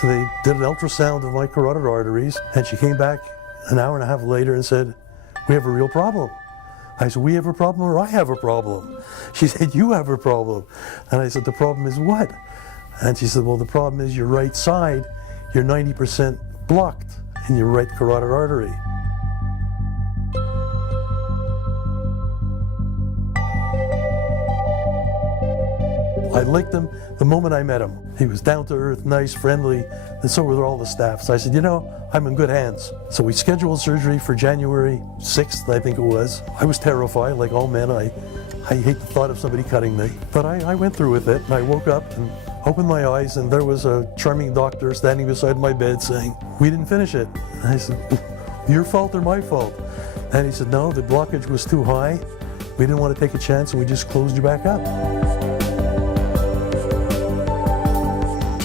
So they did an ultrasound of my carotid arteries, and she came back an hour and a half later and said, "We have a real problem." I said, "We have a problem or I have a problem?" She said, "You have a problem." And I said, "The problem is what?" And she said, "Well, the problem is your right side, you're 90% blocked in your right carotid artery." I liked him the moment I met him. He was down to earth, nice, friendly, and so were all the staff. So I said, "You know, I'm in good hands." So we scheduled surgery for January 6th, I think it was. I was terrified, like all men. I hate the thought of somebody cutting me. But I went through with it, and I woke up and opened my eyes, and there was a charming doctor standing beside my bed saying, "We didn't finish it." And I said, "Your fault or my fault?" And he said, "No, the blockage was too high. We didn't want to take a chance, and we just closed you back up."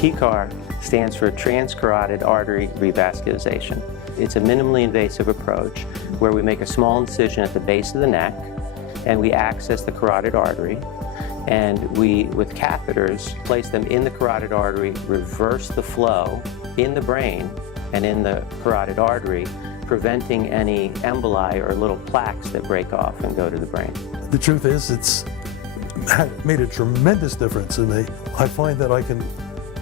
TCAR stands for TransCarotid Artery Revascularization. It's a minimally invasive approach where we make a small incision at the base of the neck and we access the carotid artery, and we, with catheters, place them in the carotid artery, reverse the flow in the brain and in the carotid artery, preventing any emboli or little plaques that break off and go to the brain. The truth is, it's made a tremendous difference in me. I find that I can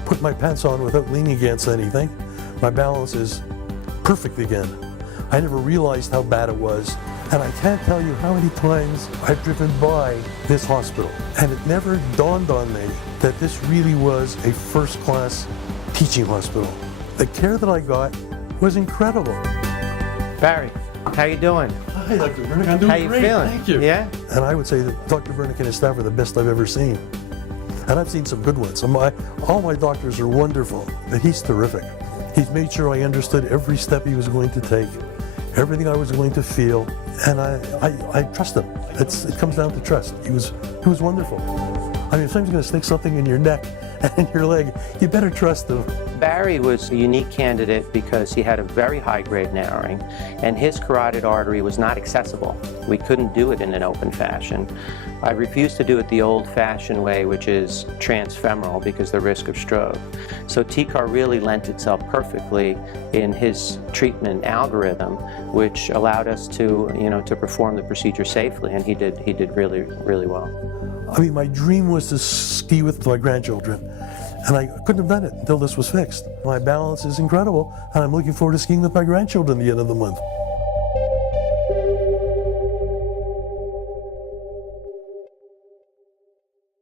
put my pants on without leaning against anything. My balance is perfect again. I never realized how bad it was, and I can't tell you how many times I've driven by this hospital, and it never dawned on me that this really was a first-class teaching hospital. The care that I got was incredible. Barry, how you doing? Hi, Dr. Bernik. I'm doing How you great. feeling? Thank you. Yeah? And I would say that Dr. Bernik and his staff are the best I've ever seen. And I've seen some good ones. All my doctors are wonderful, but he's terrific. He's made sure I understood every step he was going to take, everything I was going to feel, and I trust him. It comes down to trust. He was wonderful. I mean, if someone's going to stick something in your neck and in your leg, you better trust him. Barry was a unique candidate because he had a very high-grade narrowing, and his carotid artery was not accessible. We couldn't do it in an open fashion. I refused to do it the old-fashioned way, which is transfemoral, because of the risk of stroke. So TCAR really lent itself perfectly in his treatment algorithm, which allowed us to, to perform the procedure safely, and he did really, really well. I mean, my dream was to ski with my grandchildren, and I couldn't have done it until this was fixed. My balance is incredible, and I'm looking forward to skiing with my grandchildren at the end of the month.